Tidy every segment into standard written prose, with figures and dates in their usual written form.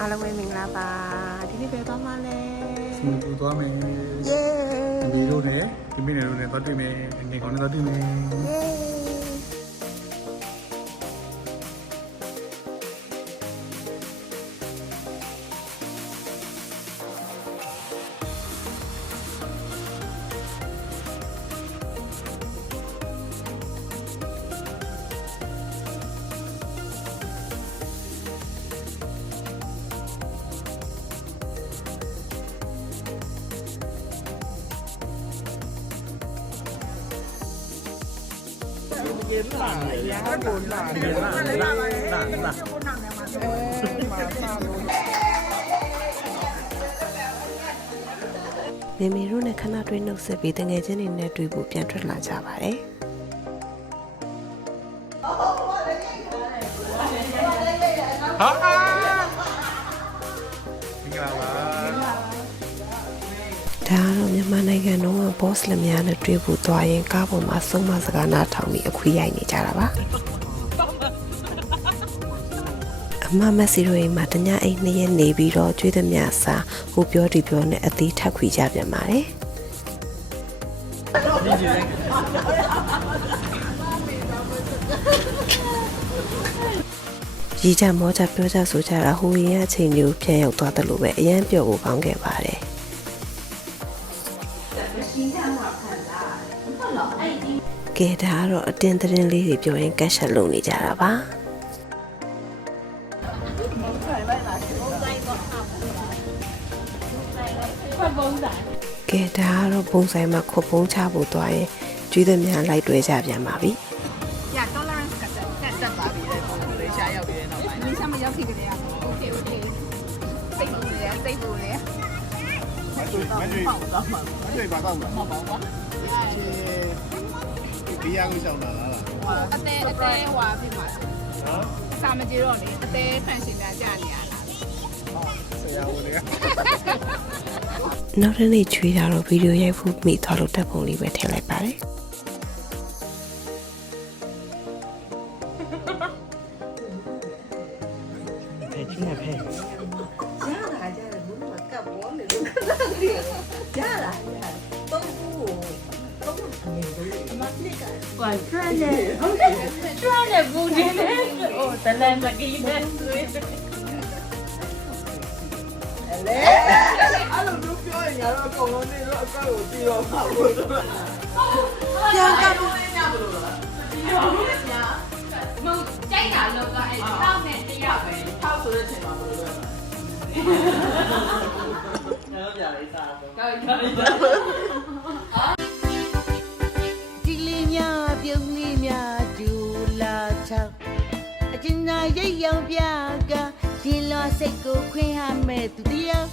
အားလုံးပဲမင်္ဂလာပါဒီနေ့ပဲသွားမှလဲစင်ကာပူသွားမယ်เย้ဒီလိုနဲ့ဒီမိနစ်တို့နဲ့သွားတွေ့မယ်ငယ်ကောင်းနဲ့သွားတွေ့မယ်เย้ရေလာရဟန်းကိုလာနေလာမေမေတို့နဲ့ခဏတွေ့နှုတ်ဆက်ပြီးတငယ်ချင်းတွေနဲ့တွေ့ဖို့ပြန်ထွက်လာကြပါတယ်ဟာမင်္ဂလာပါဒါကတော့မြန်မာနိုင်ငံတော်က boss လက်များနဲ့တွေ့ဖို့သွားရင်ကားပေါ်မှာဆုံးမစကားနားထောင်ပြီးအခွေးရိုက်နေကြတာပါအမမက်ဆီရိုအိမ်မှာတညအိမ်2ရက်နေပြီးတော့ကျွေးသမျှစာဟိုပြောဒီပြောနဲ့အသေးထပ်ခွေကြပြန်ပါတယ်ရီချမောချပြောချဆိုကြတာဟိုရင်ရဲ့အချိန်မျိုးပြန်ရောက်သွားတယ်လို့ပဲအရန်ပြောဖို့ကောင်းခဲ့ပါတယ်ကဲဒါကတော့အတင်းသတင်းလေးတွေပြောရင်ကတ်ရှက်လုပ်နေကြတာပါကဲဒါကတော့ပုံဆိုင်မှာခွပုံးချဖို့သွားရင်ကျွေးသမျှလိုက်တွဲကြပြန်ပါပြီရတော့လာတက်ပါပြီလေပုံလေးရှားရောက်ပြီးတဲ့နောက်ပိုင်းမင်းရှာမရောက်ဖြစ်ကြတယ်โอเคစိတ်ပူလေမကျွေးပါတော့မှာမပေါ့ကွာဒီရကိုရှောင်းလာလားအသေးဟွာဖြစ်မှာနော်စာမကြေတော့လေအသေးဖန်ရှင်များကြာနေရလားဆရာဝန်တွေကနောက်တစ်နေ့ချွေးတာတော့ဗီဒီယိုရိုက်ဖို့မိသွားလို့တက်ပုံလေးပဲထည့်လိုက်ပါတယ်ဖဲချင်းဖဲ哇，转的不进来，哦，咱俩这个一般对。လေအဲ့လိုမျိုးပြောရင်ညာတော့အကုန်လုံးနေတော့အကောက်ကိုပြီးတော့ပါဘူးပြန်ကပ်လို့ရဘလို့လားဒီလိုညာမဟုတ်ကြိုက်တာလောကအဲ့ထောက်နဲ့တရားပဲထောက်ဆိုတဲ့ချိန်မှာဘယ်လိုလဲငါတို့ကြာလေးစားတော့ကောင်းကောင်းဒီလေးများပြုံးလေးများဒူလာချောက်အကျဉ်းသာရိတ်ရောင်ပြကရင်လွှာစိတ်ကိုခွင်းဟမဲ့သူတရား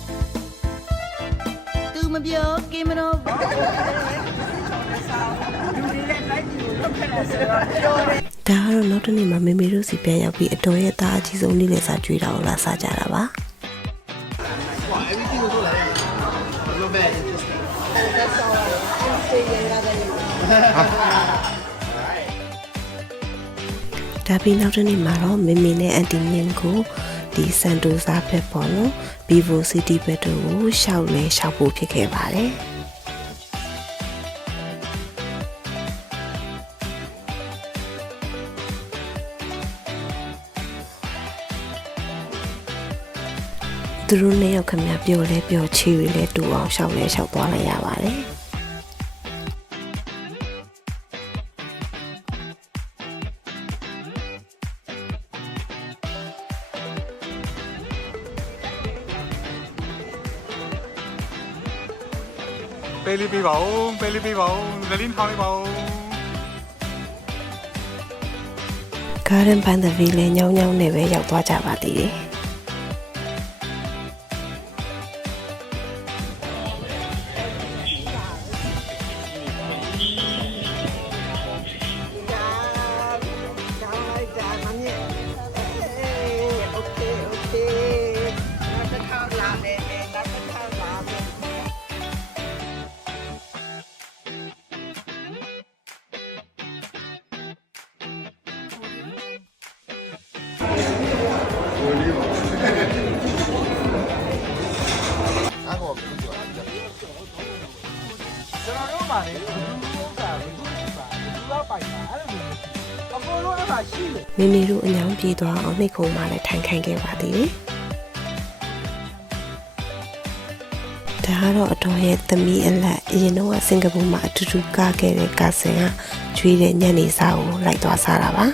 သူမပြောကိမတော့လူတွေလည်းလိုက်ကြည့်လို့ခက်တယ်ဆိုတော့ပြောတယ်ဒါကတော့နောက်တစ်နေ့မှာမေမေတို့စီပြန်ရောက်ပြီးအတော်ရဲ့သားအကြီးဆုံးနေ့လည်စာကြွေးတာကိုလာစားကြတာပါ哇 everything ကိုလာရတယ်ဘယ်လိုပဲ interesting that's all I'm saying ဒါပြီးနောက်တစ်နေ့မှာတော့မေမေနဲ့အန်တီမြင့်ကိုဒီစန်တိုဆာဖက်ပေါ်လို့ Vivo City ဘက်တို့ကိုရှောက်ဖို့ဖြစ်ခဲ့ပါတယ်သူတို့နဲ့ရောက်ခမပြောလဲပြောချီရီလဲတူအောင်ရှောက်သွားလိုက်ရပါတယ်ပေးလေးပေးပါဦးပေးလေးပေးပါဦးလင်းထောင်းလေးပါဦး Garden by the Village ညောင်းနဲ့ပဲရောက်သွားကြပါသေးတယ် ရှိလို့ မိမိတို့အညောင်းပြေးသွားအောင်နှိတ်ခုံမှလည်းထိုင်ခိုင်းခဲ့ပါသေးတယ်ဒါကတော့အတော်ရဲ့သမီးအလက်အရင်တော့စင်ကာပူမှာအတူတူကားခဲ့တဲ့ကာဆင်ကကျွေးတဲ့ညနေစာကိုလိုက်သွားစားတာပါ